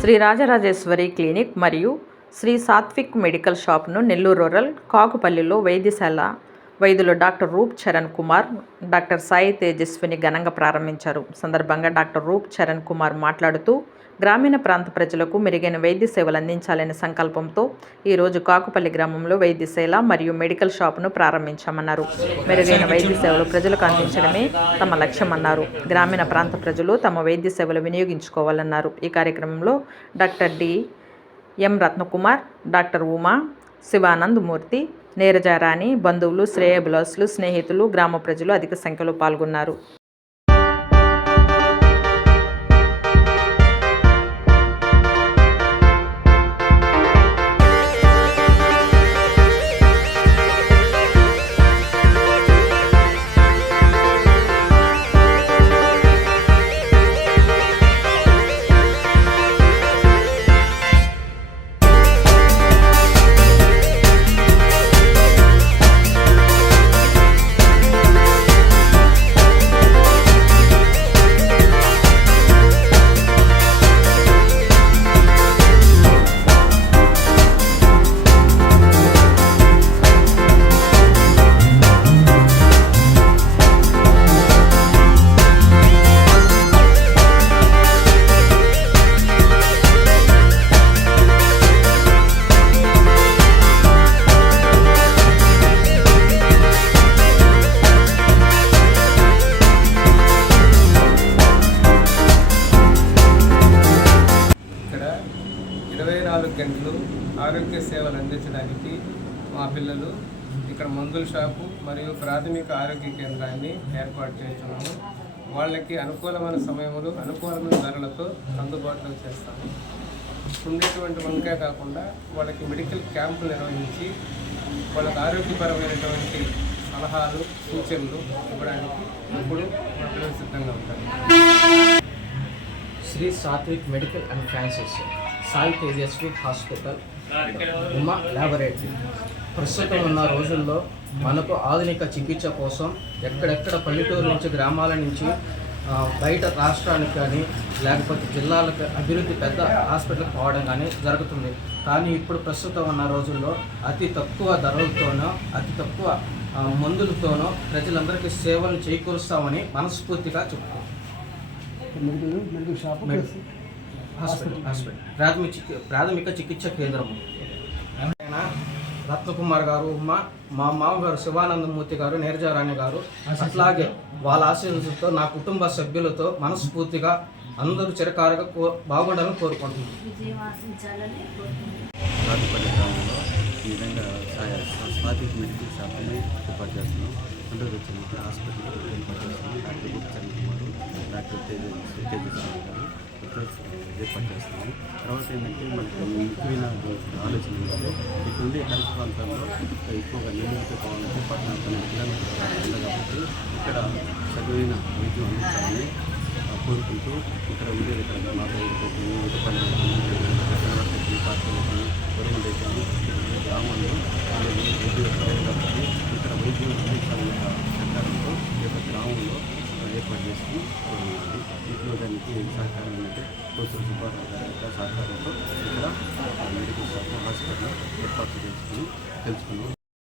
Shri Rajarajeshwari clinic మరియు Shri Satvik medical షాప్ను Nellore rural కాకుపల్లిలో వైద్యశాల వైద్యులు డాక్టర్ రూప్ చరణ్ కుమార్ డాక్టర్ సాయి తేజస్విని ఘనంగా ప్రారంభించారు. సందర్భంగా డాక్టర్ రూప్ చరణ్ కుమార్ మాట్లాడుతూ గ్రామీణ ప్రాంత ప్రజలకు మెరుగైన వైద్య సేవలు అందించాలనే సంకల్పంతో ఈరోజు కాకుపల్లి గ్రామంలో వైద్యశాల మరియు మెడికల్ షాపును ప్రారంభించామన్నారు. మెరుగైన వైద్య సేవలు ప్రజలకు అందించడమే తమ లక్ష్యమన్నారు. గ్రామీణ ప్రాంత ప్రజలు తమ వైద్య సేవలు వినియోగించుకోవాలన్నారు. ఈ కార్యక్రమంలో doctor D. M. Ratnakumar doctor Uma Shivanand Murthy Neerajarani బంధువులు శ్రేయబులస్లు స్నేహితులు గ్రామ ప్రజలు అధిక సంఖ్యలో పాల్గొన్నారు. ఇరవై నాలుగు గంటలు ఆరోగ్య సేవలు అందించడానికి మా పిల్లలు ఇక్కడ మందుల షాపు మరియు ప్రాథమిక ఆరోగ్య కేంద్రాన్ని ఏర్పాటు చేస్తున్నాము. వాళ్ళకి అనుకూలమైన సమయంలో అనుకూలమైన ధరలతో అందుబాటులో చేస్తాము. ఉండేటువంటి వంకాయ కాకుండా వాళ్ళకి మెడికల్ క్యాంపులు నిర్వహించి వాళ్ళకి ఆరోగ్యపరమైనటువంటి సలహాలు సూచనలు ఇవ్వడానికి ఇప్పుడు మా పిల్లలు సిద్ధంగా ఉంటారు. శ్రీ సాత్విక్ మెడికల్ అండ్ ఫ్యాన్సెస్ సాయి తేజస్వి హాస్పిటల్ ఉమా ల్యాబొరేటరీ. ప్రస్తుతం ఉన్న రోజుల్లో మనకు ఆధునిక చికిత్స కోసం ఎక్కడెక్కడ పల్లెటూరు నుంచి గ్రామాల నుంచి బయట రాష్ట్రానికి కానీ లేకపోతే జిల్లాలకు అభివృద్ధి పెద్ద హాస్పిటల్ పోవడం కానీ జరుగుతుంది. కానీ ఇప్పుడు ప్రస్తుతం ఉన్న రోజుల్లో అతి తక్కువ ధరలతోనో అతి తక్కువ మందులతోనో ప్రజలందరికీ సేవలు చేకూరుస్తామని మనస్ఫూర్తిగా చెప్తున్నాం మెడికల్ మెడికల్ షాప్ మెడి- హాస్పిటల్ హాస్పిటల్. ప్రాథమిక ప్రాథమిక చికిత్స కేంద్రము ఆయన రత్నకుమార్ గారు మా మా మామగారు శివానందమూర్తి గారు నీరజారాణి గారు అట్లాగే వాళ్ళ ఆశీస్సులతో నా కుటుంబ సభ్యులతో మనస్ఫూర్తిగా అందరూ చిరకారుగా కో బాగుండాలని కోరుకుంటున్నాను. రాజపల్లి గ్రామంలో ఈ విధంగా సా- స్వాతిక్ మెడికల్ షాప్ని ఏర్పాటు చేస్తున్నాం అందులో వచ్చిన హాస్పిటల్ డాక్టర్ గుప్చరణ్ డాక్టర్ తేజ తేజస్వామి గారు ఏర్పాటు చేస్తున్నాము తర్వాత ఏంటంటే మనకు ముఖ్యమైన ఆలోచన ఏంటంటే ఇక్కడ ఉండే హరిత ప్రాంతాల్లో ఎక్కువగా నెల్లూరుతో కావాలంటే పట్టణాలు పన్నెండు కిలోమీటర్లు కాబట్టి ఇక్కడ సరైన వైద్యం అందించాలని కోరుకుంటూ ఇక్కడ ఉండే ఇక్కడ మాతో కోసూరు సుబ్బారావు సహకారంతో ఇక్కడ మెడికల్ షాప్ హాస్పిటల్ ఏర్పాటు చేసుకుని తెలుసుకున్నాం